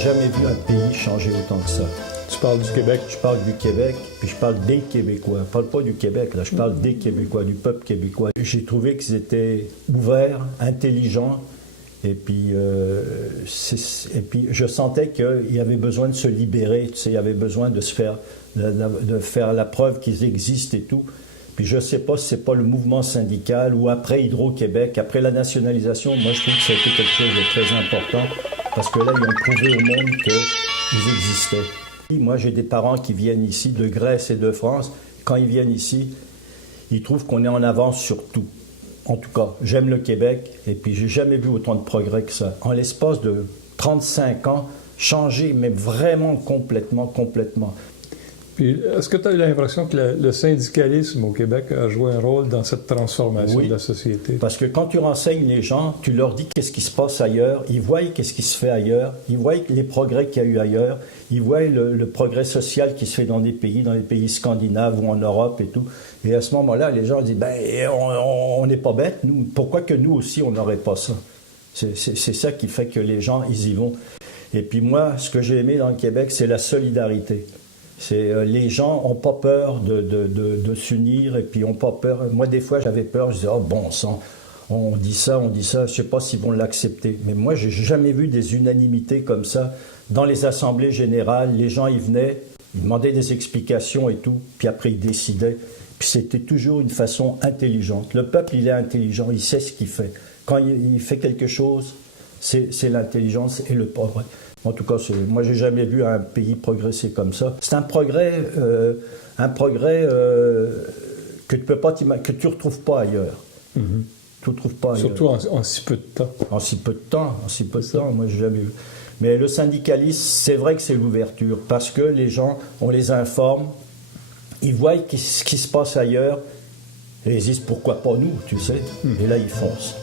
jamais vu un pays changer autant que ça. Tu parles du Québec? Je parle du Québec, puis je parle des Québécois. Je ne parle pas du Québec, là, je parle des Québécois, du peuple québécois. J'ai trouvé qu'ils étaient ouverts, intelligents, et puis je sentais qu'il y avait besoin de se libérer, tu sais, il y avait besoin de faire la preuve qu'ils existent et tout. Puis je ne sais pas si ce n'est pas le mouvement syndical ou après Hydro-Québec, après la nationalisation, moi je trouve que ça a été quelque chose de très important, parce que là, ils ont prouvé au monde qu'ils existaient. Moi, j'ai des parents qui viennent ici de Grèce et de France. Quand ils viennent ici, ils trouvent qu'on est en avance sur tout. En tout cas, j'aime le Québec et puis j'ai jamais vu autant de progrès que ça. En l'espace de 35 ans, changer, mais vraiment complètement. Puis, est-ce que tu as eu l'impression que le syndicalisme au Québec a joué un rôle dans cette transformation de la société? Parce que quand tu renseignes les gens, tu leur dis qu'est-ce qui se passe ailleurs, ils voient qu'est-ce qui se fait ailleurs, ils voient les progrès qu'il y a eu ailleurs, ils voient le progrès social qui se fait dans les pays scandinaves ou en Europe et tout. Et à ce moment-là, les gens disent, on n'est pas bêtes, nous. Pourquoi que nous aussi, on n'aurait pas ça? C'est ça qui fait que les gens, ils y vont. Et puis moi, ce que j'ai aimé dans le Québec, c'est la solidarité. Les gens n'ont pas peur de s'unir et puis n'ont pas peur. Moi, des fois, j'avais peur. Je disais, oh bon sang, on dit ça, je ne sais pas s'ils vont l'accepter. Mais moi, je n'ai jamais vu des unanimités comme ça. Dans les assemblées générales, les gens, ils venaient, ils demandaient des explications et tout, puis après, ils décidaient. Puis c'était toujours une façon intelligente. Le peuple, il est intelligent, il sait ce qu'il fait. Quand il fait quelque chose, c'est l'intelligence et le progrès. En tout cas, moi, j'ai jamais vu un pays progresser comme ça. C'est un progrès que tu retrouves pas ailleurs. Mm-hmm. Tu ne retrouves pas ailleurs. Surtout en si peu de temps. En si peu de temps, moi, j'ai jamais vu. Mais le syndicalisme, c'est vrai que c'est l'ouverture, parce que les gens, on les informe, ils voient ce qui se passe ailleurs, et ils disent pourquoi pas nous, tu sais. Et là, ils foncent.